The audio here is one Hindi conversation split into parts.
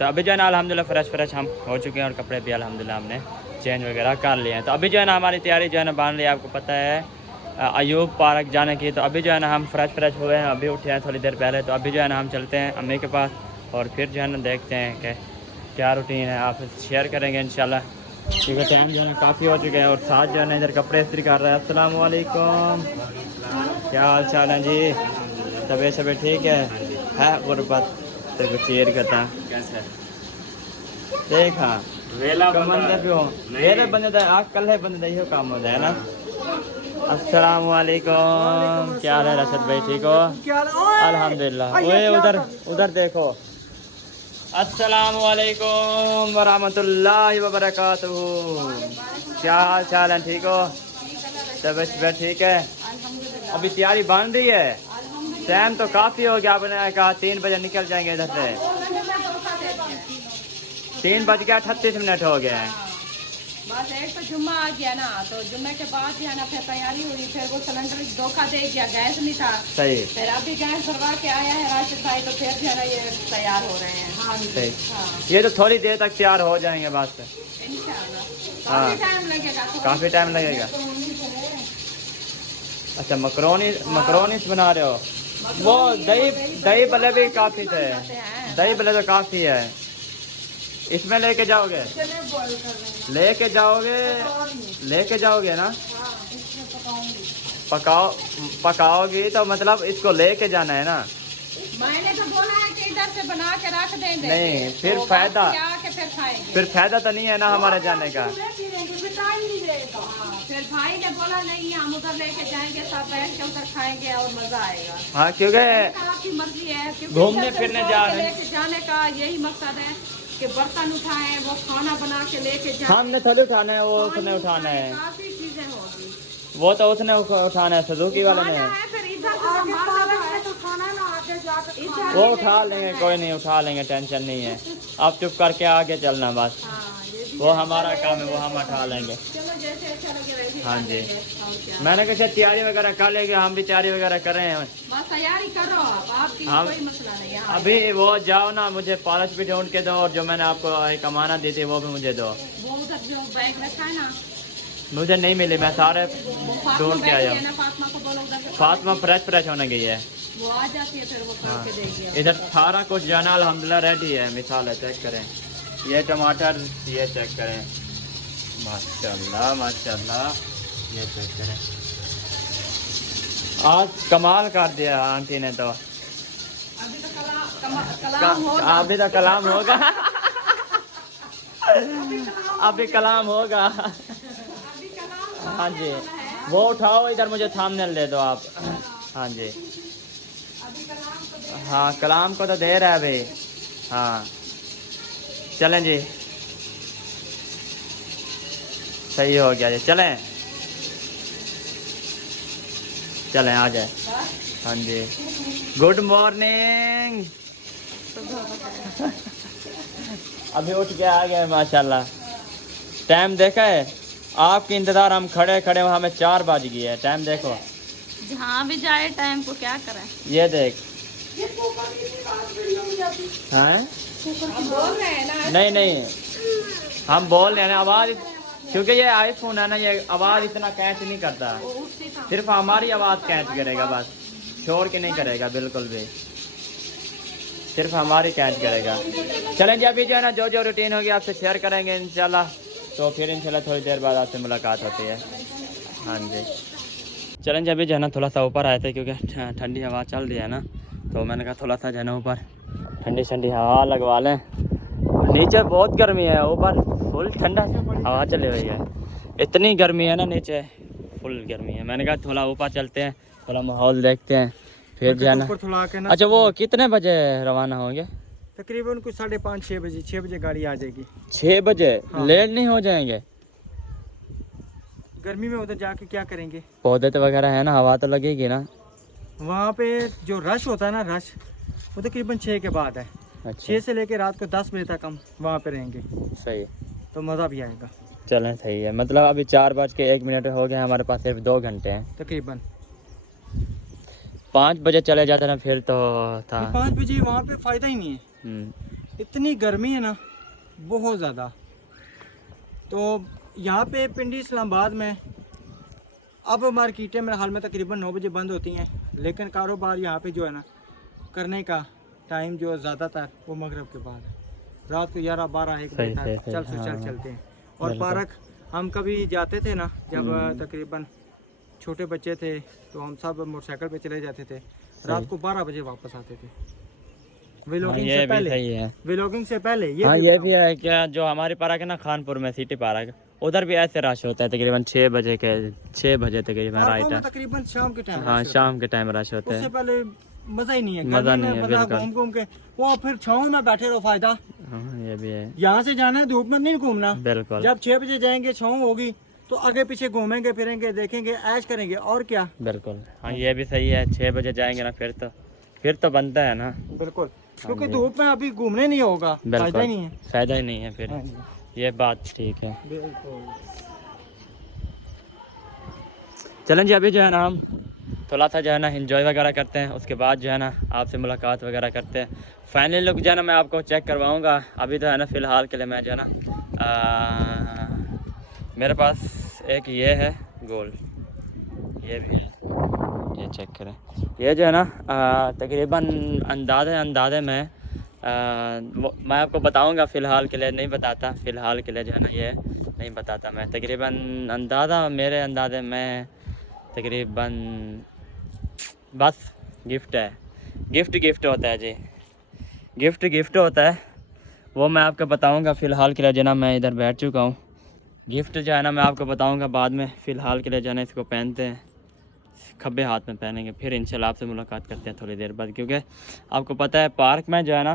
तो अभी जो है ना अल्हम्दुलिल्लाह फ्रेश हम हो चुके हैं और कपड़े भी अल्हम्दुलिल्लाह हमने चेंज वगैरह कर लिए हैं। तो अभी जो है ना हमारी तैयारी जो है ना बन रही है, आपको पता है अयूब पार्क जाने की। तो अभी जो है ना हम फ्रेश हुए हैं, अभी उठे हैं थोड़ी देर पहले। तो अभी जो है ना हम चलते हैं अम्मी के पास और फिर जो है ना देखते हैं कि क्या रूटीन है, आप शेयर करेंगे इंशाल्लाह, क्योंकि टाइम जो है ना काफ़ी हो चुके हैं। और साथ जो है ना इधर कपड़े इस्त्री कर रहा है। अस्सलाम वालेकुम, क्या हाल चाल है जी? तबीयत सब ठीक है गुरबत तो शेयर करता कैसे देखा वेला बंदे पे हो वेले बंदे दा आ कल है बंदे दा यो काम होता है ना। अस्सलाम वालेकुम, क्या हाल है रशद भाई, ठीक हो? अल्हम्दुलिल्लाह। ओए उधर देखो। अस्सलाम वालेकुम वरहमतुल्लाहि वबरकातुहू, क्या हाल चाल है, ठीक हो? तबीयत ठीक है? अभी तैयारी बन रही है, टाइम तो काफ़ी हो गया, आपने कहा 3 बजे निकल जाएंगे इधर से। 3:38 हो गए हैं। बस एक तो जुम्मा आ गया ना, तो जुम्मे के बाद जो है ना फिर तैयारी हुई, फिर वो सिलेंडर धोखा दे गया, गैस नहीं था सही। फिर अभी गैस भरवा के आया है राशिद भाई, तो फिर जो है ना ये तैयार हो रहे हैं। हाँ सही। हाँ। ये तो थोड़ी देर तक तैयार हो जाएंगे बस। इंशाल्लाह हाँ। काफी टाइम लगेगा, काफ़ी टाइम लगेगा। अच्छा मकरोनी बना रहे हो? वो दही भले भी काफ़ी थे, दही भले तो काफ़ी है। इसमें लेके जाओगे ना? पकाओगी तो मतलब इसको लेके जाना है ना? मैंने तो बोला है कि इधर से बना के रख देंगे। नहीं फिर तो फायदा फिर फायदा तो नहीं है ना हमारे जाने का। फिर भाई ने बोला नहीं हम उधर लेके जाएंगे, सब बैठ के उधर खाएंगे और मजा आएगा। हाँ क्योंकि आपकी मर्जी है, क्योंकि घूमने फिरने जा रहे हैं, लेके जाने का यही मकसद है कि बर्तन उठाएं, वो खाना बना के लेके जाए। हमने थोड़ी उठाना है, वो उसने उठाना है, काफी चीजें होगी, वो तो उसने उठाना है, सुजुकी वाले ने। फिर इधर से तो खाना ना आगे जाकर वो उठा लेंगे, कोई नहीं उठा लेंगे, टेंशन नहीं है। आप चुप करके आगे चलना बस, वो हमारा काम है, वो हम उठा लेंगे। हाँ जी, मैंने कहा तैयारी वगैरह कर लेंगे, हम भी तैयारी वगैरह कर रहे हैं। बस तैयारी करो आपकी कोई मसला नहीं है। अभी वो जाओ ना, मुझे पालच भी ढूंढ के दो, और जो मैंने आपको एक अमानत दी थी वो भी मुझे दो। वो उधर जो बैग रखा है ना, मुझे नहीं मिली, मैं सारे ढूंढ के आया हूँ। फातिमा को बोलो उधर से, फातिमा फ्रेश होने गई है, वो आ जाती है फिर वो करके देगी। इधर सारा कुछ जाना अल्हम्दुलिल्लाह रेडी है। मिसाल है, चेक करें ये टमाटर, ये चेक करें, माशाल्लाह ये चेक करें, आज कमाल कर दिया आंटी ने तो। अभी तो कलाम होगा अभी कलाम होगा। हाँ जी, वो उठाओ इधर, मुझे थंबनेल दे दो आप। हाँ जी, हाँ कलाम को तो दे रहा है अभी। हाँ चलें जी, सही हो गया जी, चलें आ जाए। हाँ जी, गुड मॉर्निंग। अभी उठ के आ गए माशाल्लाह। टाइम देखा है आपकी इंतज़ार, हम खड़े हमें 4 बज गई है। टाइम देखो, जहाँ भी जाए टाइम को क्या करें। ये देख। हैं? बोल रहे हैं ना, नहीं हम बोल रहे हैं ना, आवाज़, क्योंकि ये आईफोन है ना, ये आवाज़ इतना कैच नहीं करता, सिर्फ हमारी आवाज़ कैच करेगा बस, शोर के नहीं करेगा बिल्कुल भी, सिर्फ हमारी कैच करेगा। चलें जी, अभी जो है ना जो रूटीन होगी आपसे शेयर करेंगे इंशाल्लाह। तो फिर इंशाल्लाह थोड़ी देर बाद आपसे मुलाकात होती है। हाँ जी, चलें जी, अभी जो है ना थोड़ा सा ऊपर आए थे, क्योंकि ठंडी हवा चल रही है ना, तो मैंने कहा थोड़ा सा जो है ना ऊपर ठंडी हवा लगवा लें। नीचे बहुत गर्मी है, ऊपर फुल ठंडा हवा चली हुई है। इतनी गर्मी है ना, नीचे फुल गर्मी है। मैंने कहा थोड़ा ऊपर चलते हैं, थोड़ा माहौल देखते हैं, फिर जाना। अच्छा वो कितने बजे रवाना होंगे? तकरीबन कुछ 5:30-6 बजे, 6 बजे गाड़ी आ जाएगी। 6 बजे? हाँ। लेट नहीं हो जाएंगे? गर्मी में उधर जाके क्या करेंगे? पौधे तो वगैरह है ना, हवा तो लगेगी ना वहाँ पे। जो रश होता है ना, रश वो तकरीबन 6 के बाद है। अच्छा, 6 से लेकर रात को 10 बजे तक हम वहाँ पे रहेंगे, सही है, तो मज़ा भी आएगा। चलें सही है। मतलब अभी 4:01 हो गए, हमारे पास सिर्फ 2 घंटे हैं तकरीबन। 5 बजे चले जाते ना फिर तो था। 5 बजे वहाँ पे फ़ायदा ही नहीं है। इतनी गर्मी है ना, बहुत ज़्यादा। तो यहाँ पे पिंडी इस्लामाबाद में अब मार्केटें मेरे हाल में तकरीबन 9 बजे बंद होती हैं, लेकिन कारोबार यहाँ पे जो है ना करने का टाइम जो ज़्यादातर वो मगरिब के बाद, रात को 11, 12, 1 बजे तक चलते हैं। और पार्क हम कभी जाते थे ना, जब तकरीबन छोटे बच्चे थे तो हम सब मोटरसाइकिल पे चले जाते थे, रात को 12 बजे वापस आते थे। व्लॉगिंग से पहले, व्लॉगिंग से पहले ये भी है क्या, जो हमारी पार्क है ना खानपुर में सिटी पार्क, उधर भी ऐसे रश होता है तकरीबन 6 बजे तकरीबन राइट है, तकरीबन शाम के टाइम। हाँ शाम के टाइम रश होता है। उससे पहले मजा ही नहीं है, मजा नहीं है बिल्कुल। घूम के वो फिर छाँव में बैठे रहो, फायदा। ये भी है, यहाँ से जाना है, धूप में नहीं घूमना। बिल्कुल। जब 6 बजे जाएंगे, छाँव होगी तो आगे पीछे घूमेंगे फिरेंगे, देखेंगे, ऐश करेंगे, और क्या। बिल्कुल हाँ ये भी सही है, 6 बजे जाएंगे ना फिर तो बनता है ना। बिल्कुल, क्योंकि धूप में अभी घूमने नहीं होगा, फायदा ही नहीं है। फायदा ही नहीं है फिर, ये बात ठीक है। चलें जी, अभी जो है ना हम थोड़ा सा जो है ना एंजॉय वगैरह करते हैं, उसके बाद जो है ना आपसे मुलाकात वगैरह करते हैं। फाइनली लुक जो है ना मैं आपको चेक करवाऊंगा। अभी तो है ना फ़िलहाल के लिए मैं जो है ना मेरे पास एक ये है गोल्ड, ये भी है, ये चेक करें। ये जो है ना तकरीबन अंदाज़े में मैं आपको बताऊंगा, फ़िलहाल के लिए नहीं बताता, फ़िलहाल के लिए जो है ना ये नहीं बताता मैं। तकरीबन मेरे अंदाज़े में तकरीबन बस गिफ्ट है, गिफ्ट होता है जी, गिफ्ट होता है, वो मैं आपको बताऊंगा। फ़िलहाल के लिए जो है ना मैं इधर बैठ चुका हूँ, गिफ्ट जो है ना मैं आपको बताऊंगा बाद में। फ़िलहाल के लिए जो है ना इसको पहनते हैं, खब्बे हाथ में पहनेंगे, फिर इंशाल्लाह आपसे मुलाकात करते हैं थोड़ी देर बाद। क्योंकि आपको पता है पार्क में जो है ना,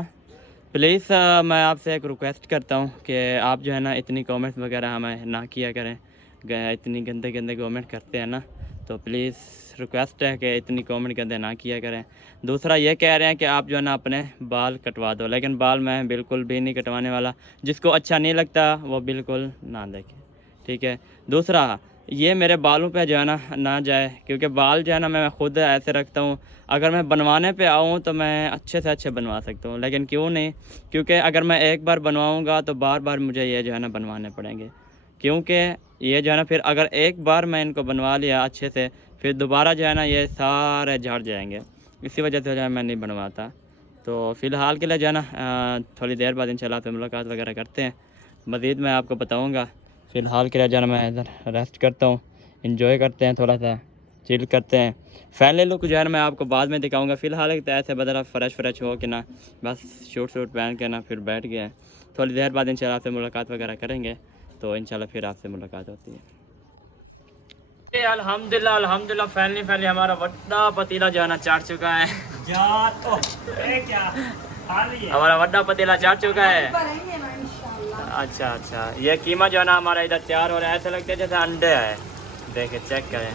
प्लीज़ मैं आपसे एक रिक्वेस्ट करता हूँ कि आप जो है ना इतनी कमेंट्स वगैरह हमें ना किया करें, इतनी गंदे कमेंट करते हैं ना, तो प्लीज़ रिक्वेस्ट है कि इतनी कमेंट गंदे ना किया करें। दूसरा ये कह रहे हैं कि आप जो है ना अपने बाल कटवा दो, लेकिन बाल मैं बिल्कुल भी नहीं कटवाने वाला। जिसको अच्छा नहीं लगता वो बिल्कुल ना देखे, ठीक है। दूसरा ये मेरे बालों पे जो है ना जाए, क्योंकि बाल जो है ना मैं ख़ुद ऐसे रखता हूँ, अगर मैं बनवाने पे आऊँ तो मैं अच्छे से अच्छे बनवा सकता हूँ, लेकिन क्यों नहीं, क्योंकि अगर मैं एक बार बनवाऊँगा तो बार बार मुझे ये जो है ना बनवाने पड़ेंगे। क्योंकि ये जो है ना फिर अगर एक बार मैं इनको बनवा लिया अच्छे से, फिर दोबारा जो है ना ये सारे झड़ जाएंगे, इसी वजह से जो है मैं नहीं बनवाता। तो फ़िलहाल के लिए जो है ना थोड़ी देर बाद इंशाल्लाह आपसे मुलाकात वगैरह करते हैं, मज़ीद मैं आपको बताऊँगा। फ़िलहाल के लिए जो है मैं इधर रेस्ट करता हूँ, इंजॉय करते हैं, थोड़ा सा चिल करते हैं। फाइनली लुक जो है ना मैं आपको बाद में दिखाऊंगा। फ़िलहाल एक तो ऐसे बदला फ्रेश हो के ना बस शूट पहन के ना फिर बैठ गया है। थोड़ी देर बाद इंशाल्लाह आपसे मुलाकात वगैरह करेंगे, तो इंशाल्लाह फिर आपसे मुलाकात होती है। अल्हम्दुलिल्लाह फाइनली हमारा बड़ा पतीला जो है ना चाट चुका है। हमारा बड़ा पतीला चाट चुका है। अच्छा, ये कीमा जो है ना हमारा इधर तैयार हो रहा है, ऐसा लगता है जैसे अंडे है। देखे चेक करें,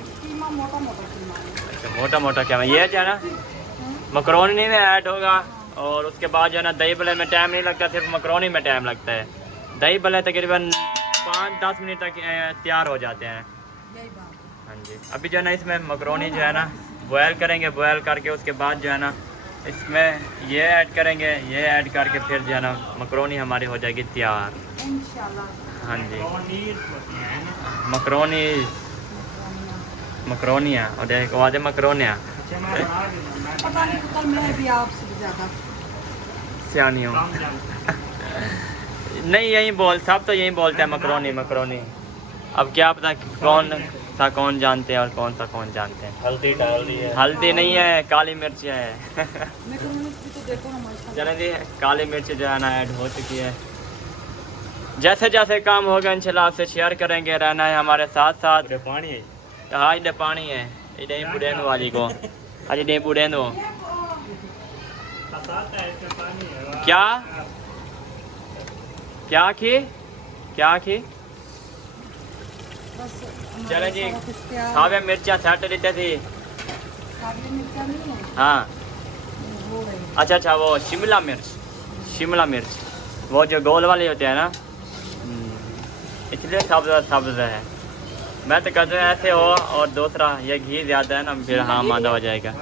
अच्छा मोटा क्या ये जो है ना मकरोनी में ऐड होगा, और उसके बाद जो है ना दही भल्ले में टाइम नहीं लगता, सिर्फ मकरोनी में टाइम लगता है। दही भल्ले तकरीबन 5-10 मिनट तक तैयार हो जाते हैं। हाँ जी, अभी जो है ना इसमें मकरोनी जो है ना बॉयल करेंगे, बॉयल करके उसके बाद जो है ना इसमें ये ऐड करेंगे, ये ऐड करके फिर जो है ना मकरोनी हमारी हो जाएगी तैयार इंशाल्लाह। हाँ जी, मकरोनिया और देख वादे मकरोनिया सियानी हूँ नहीं यही सब तो यही बोलते हैं मकरोनी। अब क्या पता कौन जानते हैं और कौन सा कौन जानते हैं। हल्दी डाल दी है, हल्दी नहीं है, काली मिर्च है। चलें जी, काली मिर्च जो है ना ऐड हो चुकी है। जैसे जैसे काम होगा इंशाल्लाह आपसे शेयर करेंगे, रहना है हमारे साथ। पानी है, हाँ इधर पानी है, इधर बुढ़ेनो वाली को अरे इधर बुढ़ेनो क्या की चले जी, सावे मिर्चा सेट लेते थी। हाँ अच्छा, वो शिमला मिर्च वो जो गोल वाली होते हैं ना, इसलिए सब्ज़ है। मैं तो कहते हैं ऐसे हो, और दूसरा ये घी ज़्यादा है ना, फिर हाँ मादा हो जाएगा।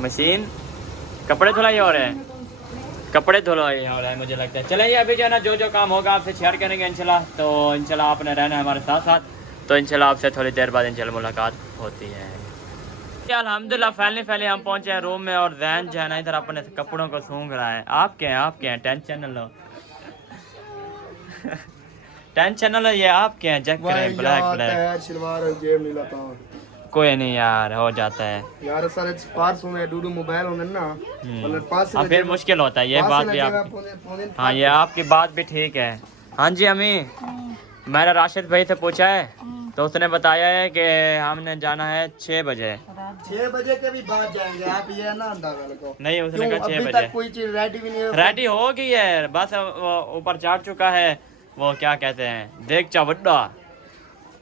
मशीन कपड़े धुलाई हो रहे हैं, कपड़े धुलाई हो रहा है मुझे लगता है। चलिए अभी जो है ना जो जो काम होगा आपसे शेयर करेंगे इंशाल्लाह। तो इंशाल्लाह आपने रहना है हमारे साथ साथ। तो इंशाल्लाह आपसे थोड़ी देर बाद इंशाल्लाह मुलाकात होती है। अल्हम्दुलिल्लाह फाइनली हम पहुंचे हैं रूम में और जैन जो है ना इधर अपने कपड़ों को सूंघ रहा है। आपके हैं टेंशन न लो टेंशन न लो, ये आपके हैं चेक करें ब्लैक ब्लैक। कोई नहीं यार, हो जाता है यार सारे पास में डूडू मोबाइल होने ना मतलब पास हाँ, फिर मुश्किल होता है। ये बात भी आप हाँ ये आपकी बात भी ठीक है। हाँ जी अम्मी, मैंने राशिद भाई से पूछा है तो उसने बताया है कि हमने जाना है 6 बजे। 6 बजे के भी बाद जाएंगे आप, ये ना अंदाजा लगाओ। नहीं उसने कहा 6 अभी बजे तक कोई चीज रेडी भी नहीं है। रेडी हो गई है, बस वो ऊपर चढ़ चुका है। वो क्या कहते हैं देख चावड्डा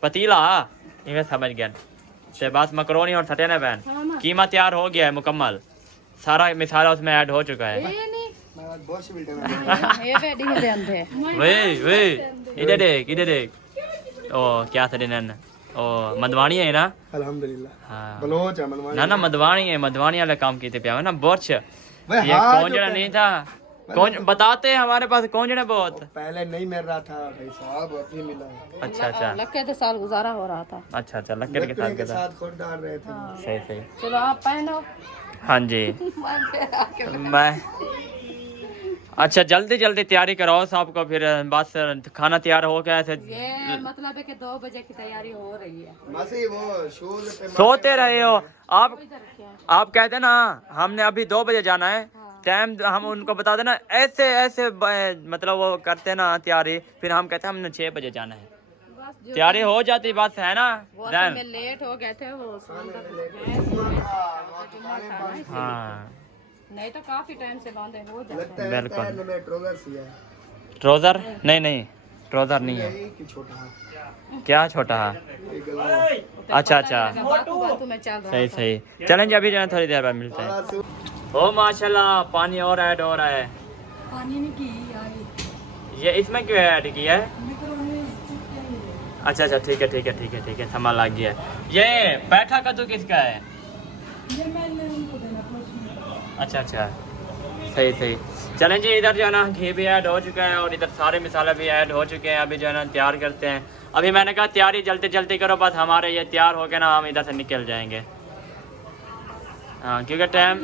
पतीला, ये समझ गया से बस मकरोनी और सटे ने बहन कीमा तैयार हो गया है मुकम्मल, सारा मिसाला उसमें ऐड हो चुका है। वे इधर देख ओ क्या था दिन ओ मधवानी है ना अल्हम्दुलिल्लाह हाँ बलोच है मधवानी ना मधवानी है, मधवानी वाले काम की पे ना बोर्च ये हाँ, कौंजड़ा नहीं था। कौन बताते हैं हमारे पास कौंजड़ा बहुत पहले नहीं मिल रहा था भाई साहब, अभी मिला। अच्छा अच्छा लक्के के साथ गुजारा हो रहा था। अच्छा अच्छा लक्कर के साथ के साथ खुद डाल रहे थे। सही सही। चलो आप पहनो। हाँ जी मैं अच्छा जल्दी जल्दी तैयारी कराओ सबको, फिर बस खाना तैयार हो गया ऐसे ये मतलब है कि 2 बजे की तैयारी हो रही है। मासी वो शूज पे सोते रहे हो आप कहते ना हमने अभी 2 बजे जाना है टाइम, हम उनको बता देना ऐसे ऐसे मतलब वो करते ना तैयारी, फिर हम कहते हैं हमने 6 बजे जाना है, तैयारी हो जाती बस है ना। वो में लेट हो गए थे वो हाँ नहीं तो काफी टाइम से बांधे हो जाते हैं। बिल्कुल ट्रोजर नहीं ट्रोजर नहीं है क्या छोटा है अच्छा अच्छा बातों में चल रहा सही सही। चलें जी अभी जो है थोड़ी देर बाद मिलते हैं। ओ माशाल्लाह पानी और ऐड हो रहा है। पानी नहीं की ये इसमें क्यों ऐड किया है? अच्छा अच्छा ठीक है समझ लग गया। ये पैठा कद्दू किसका है? अच्छा अच्छा सही। चलें जी इधर जो है ना घी भी ऐड हो चुका है और इधर सारे मसाले भी ऐड हो चुके हैं। अभी जो है ना तैयार करते हैं। अभी मैंने कहा तैयारी जल्दी करो, बस हमारे ये तैयार हो गए ना हम इधर से निकल जाएंगे। हाँ क्योंकि टाइम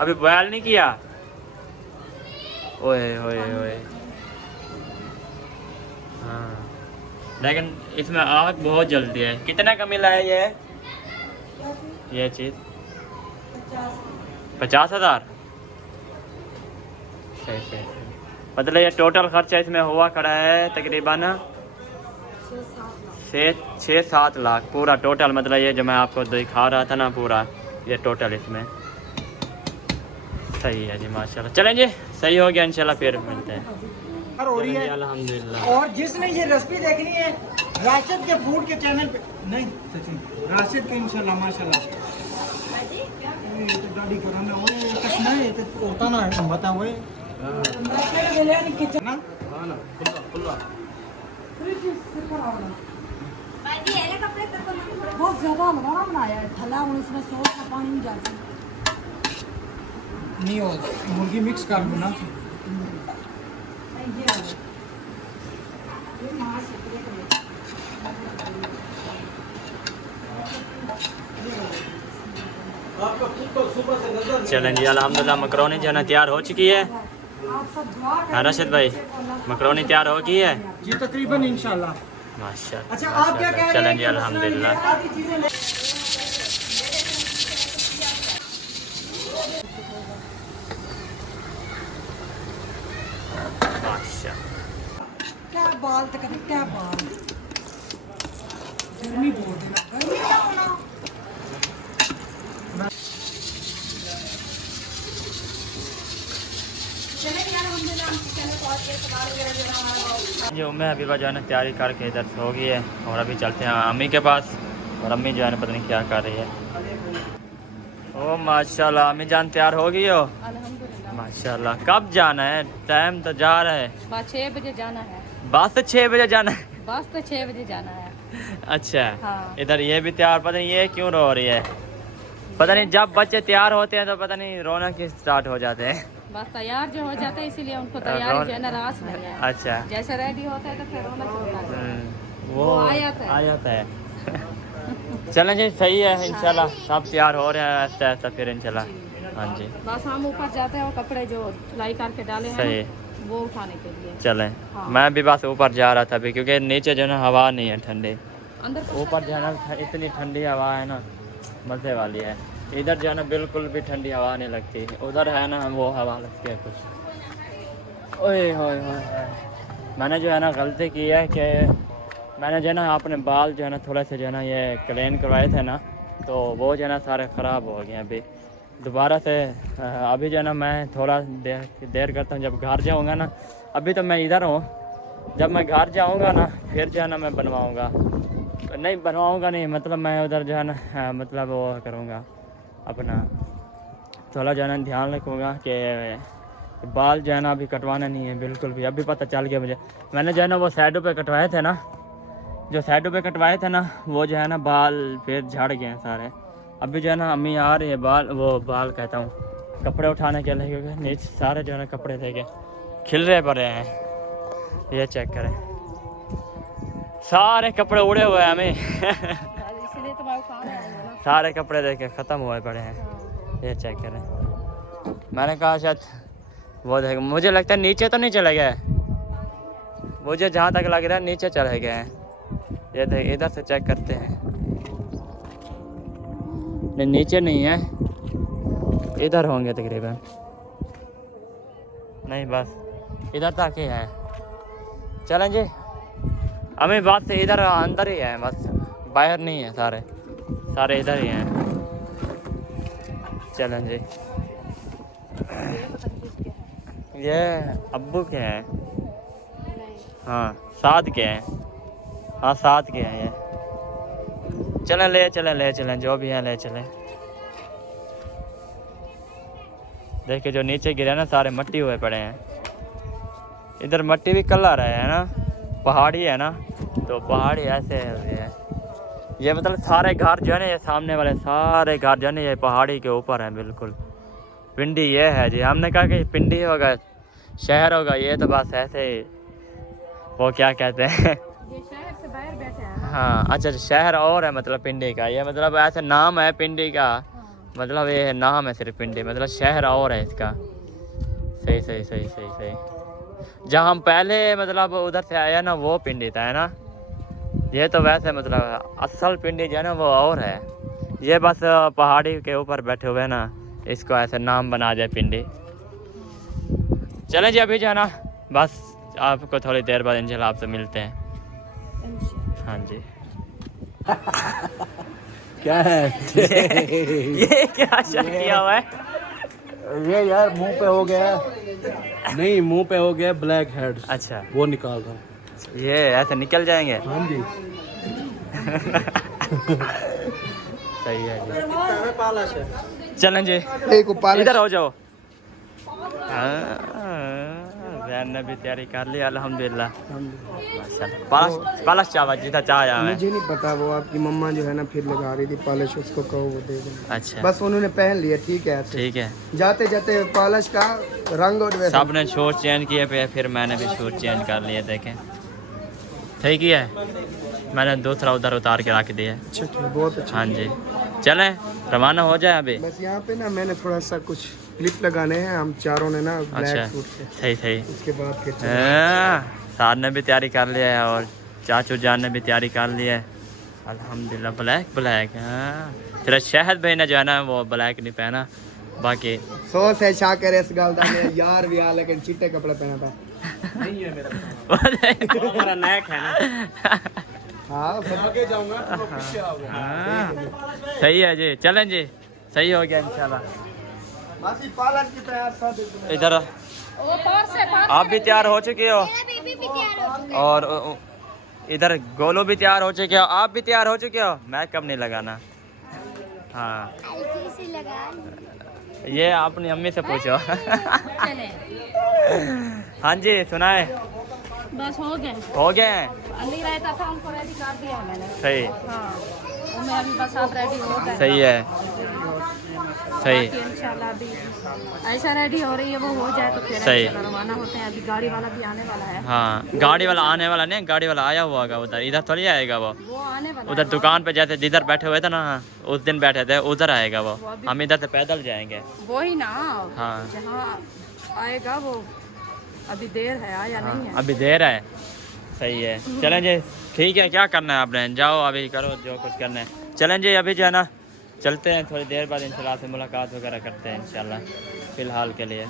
अभी बॉयल नहीं किया। ओए हाँ लेकिन इसमें आग बहुत जल्दी है। कितने का मिला है ये चीज़? 50,000 सही। मतलब ये टोटल खर्चा इसमें हुआ खड़ा है तकरीबन 6-7 लाख पूरा टोटल। मतलब ये जो मैं आपको दिखा रहा था ना पूरा ये टोटल इसमें सही है जी माशाल्लाह। चलें जी सही हो गया इंशाल्लाह फिर मिलते हैं। हो रही है अल्हम्दुलिल्लाह। और जिसने ये रेसिपी देखनी है राशिद के फूड के चैनल पे नहीं राशिद के इंशाल्लाह माशाल्लाह गाड़ी कराना ओए कसना है तो होता ना बता ओए किचन ना ना खुला बहुत ज्यादा हलवा बनाया है थला और उसमें सॉस का पानी नहीं जाता नहीं हो मुर्गी मिक्स कर दो ना। चलें जी अल्हम्दुलिल्लाह मकरोनी जो है ना तैयार हो चुकी है। हाँ राशिद भाई मकरोनी तैयार हो गई है जी तकरीबन इंशाल्लाह माशाल्लाह। अच्छा आप क्या कह रहे हैं? चलें जी अल्हम्दुलिल्लाह। क्या बाल तक क्या बाल गर्मी बहुत है ना गर्मी क्या होना। जो मैं अभी जो है ना तैयारी करके इधर सो गई है और अभी चलते हैं अम्मी के पास और अम्मी जो है ना पता नहीं क्या कर रही है। ओ माशाल्लाह अम्मी जान तैयार हो गई हो? अल्हम्दुलिल्लाह। माशाल्लाह। कब जाना है? टाइम तो जा रहा है। बस 6 बजे जाना है। बस 6 बजे जाना है? बस तो 6 बजे जाना है। अच्छा हाँ। इधर ये भी तैयार पता नहीं ये क्यों रो रही है? पता नहीं जब बच्चे तैयार होते हैं तो पता नहीं रौनक ही स्टार्ट हो जाते हैं। बस तैयार जो हो जाते हैं इसीलिए उनको तैयारी जो है ना रास नहीं है। अच्छा जैसे रेडी होता है तो फिर रौनक होता है। वो आ जाता है चलें जी सही है इंशाल्लाह सब तैयार हो रहे हैं ऐसा ऐसा फिर इंशाल्लाह। हाँ जी बस हम ऊपर जाते हैं और कपड़े जो सिलाई करके डाले हैं सही वो उठाने के लिए। चलें हाँ। मैं भी बस ऊपर जा रहा था अभी क्योंकि नीचे जो है ना हवा नहीं है ठंडी, अंदर ऊपर जो है ना इतनी ठंडी हवा है ना मज़े वाली है। इधर जो है ना बिल्कुल भी ठंडी हवा नहीं लगती, उधर है ना वो हवा लगती है कुछ। ओए होए होए मैंने जो है ना गलती की है कि मैंने जो है ना अपने बाल जो है ना थोड़े से जो है ना ये क्लीन करवाए थे ना तो वो जो है ना सारे ख़राब हो गए। अभी दोबारा से अभी जो है ना मैं थोड़ा देर करता हूँ जब घर जाऊँगा ना। अभी तो मैं इधर हूँ, जब मैं घर जाऊँगा ना फिर जो है ना मैं बनवाऊँगा, नहीं बनवाऊँगा नहीं मतलब मैं उधर जो है ना मतलब वो करूँगा अपना थोड़ा जो है ना ध्यान रखूँगा कि बाल जो है ना अभी कटवाना नहीं है बिल्कुल भी। अभी पता चल गया मुझे, मैंने जो है ना वो साइडों पे कटवाए थे ना, जो साइडों पे कटवाए थे ना वो जो है ना बाल फिर झड़ गए हैं सारे। अभी जो है ना अम्मी आ रही है बाल कहता हूँ कपड़े उठाने के लिए क्योंकि नीचे सारे जो है ना कपड़े थे के खिल रहे पड़े हैं। ये चेक करें सारे कपड़े उड़े हुए हैं हमें इसलिए तो मैं उठा रहा हूँ ना। सारे कपड़े देखे ख़त्म हुए पड़े हैं। ये चेक करें मैंने कहा शायद वो देख मुझे लगता है नीचे तो नहीं चले गए, मुझे जहाँ तक लग रहा है नीचे चले गए हैं। ये देख इधर से चेक करते हैं, नहीं नीचे नहीं है इधर होंगे तकरीबन, नहीं बस इधर तक ही है। चलें जी हमें बात से इधर अंदर ही है बस बाहर नहीं है, सारे इधर ही हैं। चलें जी ये अब्बू के हैं, हाँ साथ के हैं, हाँ साथ के हैं ये। चलें ले चलें जो भी हैं ले चलें। देखिए जो नीचे गिरे ना सारे मट्टी हुए पड़े हैं, इधर मट्टी भी कलर है ना, पहाड़ी है ना तो पहाड़ी ऐसे है। ये मतलब सारे घर जो है ना ये सामने वाले सारे घर जो है ना ये पहाड़ी के ऊपर हैं बिल्कुल। पिंडी ये है जी, हमने कहा कि पिंडी होगा शहर होगा, ये तो बस ऐसे ही वो क्या कहते हैं ये शहर से बाहर बैठे हैं। हाँ अच्छा शहर और है मतलब पिंडी का, ये मतलब ऐसे नाम है पिंडी का, मतलब ये नाम है सिर्फ पिंडी, मतलब शहर और है इसका। सही सही सही सही सही। जहाँ हम पहले मतलब उधर से आया ना वो पिंडी था है ना, ये तो वैसे मतलब असल पिंडी जो है ना वो और है, ये बस पहाड़ी के ऊपर बैठे हुए ना इसको ऐसे नाम बना दिया पिंडी। चलें जी अभी जो है ना बस आपको थोड़ी देर बाद इंशाल्लाह आपसे मिलते हैं। हाँ जी क्या है ये क्या शक किया हुआ है? ये यार मुंह पे हो गया, नहीं मुंह पे हो गया ब्लैक हेड, अच्छा वो निकाल रहा। ये ऐसे निकल जाएंगे। हाँ जी सही है जी। चलें जी इधर हो जाओ। बहन ने भी तैयारी कर ली अल्हम्दुलिल्लाह। पालश चावल जितना चाह जाए मुझे नहीं पता, वो आपकी मम्मा जो है ना फिर लगा रही थी पॉलिश, उसको कहो वो दे दे। अच्छा बस उन्होंने पहन लिया, ठीक है ऐसे। ठीक है। जाते जाते पॉलिश का रंग और वैसा। सब ने शूट चेंज किए पे फिर मैंने भी शूट चेंज कर लिए। देखें ठीक ही है, मैंने दूसरा उधर उतार के रख दिया। अच्छा ठीक, बहुत अच्छा। हाँ जी चलें रवाना हो जाए अभी। बस यहाँ पे ना मैंने थोड़ा सा कुछ क्लिप लगाने हैं हम चारों ने ना अच्छा ब्लैक सूट से, सही सही। उसके बाद फिर सार ने भी तैयारी कर लिया है और चाचू जान ने भी तैयारी कर लिया है अल्हम्दुलिल्लाह। ब्लैक हाँ तेरा शहद भाई ने जो है ना वो ब्लैक नहीं पहना, बाकी सोच है शाह करे इस गाल दा यार भी आ, लेकिन चिट्टे कपड़े पहना था नहीं है मेरा हमारा नायक है ना। हाँ आगे जाऊंगा तो पीछे आओगे। सही है जी, चलें जी सही हो गया इंशाल्लाह। मासी पालक की तैयार साथ इधर वो पार से आप भी तैयार हो चुके हो और इधर गोलू भी तैयार हो चुके हो, आप भी तैयार हो चुके हो। मैकअप नहीं लगाना, हाँ ये अपनी अम्मी से पूछो। चले हाँ जी सुनाए। बस हो गए हैं अली रहता था उनको रेडी कर दिया मैंने। सही हाँ मैं अभी बस आप रेडी हो गए। सही है। सही। बाकी इंशाल्लाह अभी ऐसा रेडी हो रही है, वो हो जाए तो फिर सही। इंशाल्लाह रवाना होते हैं। अभी गाड़ी वाला भी आने वाला है। हाँ, गाड़ी वाला आने वाला नहीं, गाड़ी वाला आया हुआ होगा उधर, इधर थोड़ी आएगा वो आने वाला उधर है। दुकान पे जैसे जिधर बैठे हुए थे ना, उस दिन बैठे थे, उधर आएगा वो। हम इधर से पैदल जाएंगे। वो ही ना, हाँ। जहाँ आएगा वो अभी देर है, आया नहीं है। अभी देर है। सही है, चलें जी। ठीक है, क्या करना है आपने, जाओ अभी करो जो कुछ करना है। चलें जी, अभी जो है ना चलते हैं, थोड़ी देर बाद इंशाल्लाह से मुलाकात वगैरह करते हैं इंशाल्लाह, फ़िलहाल के लिए।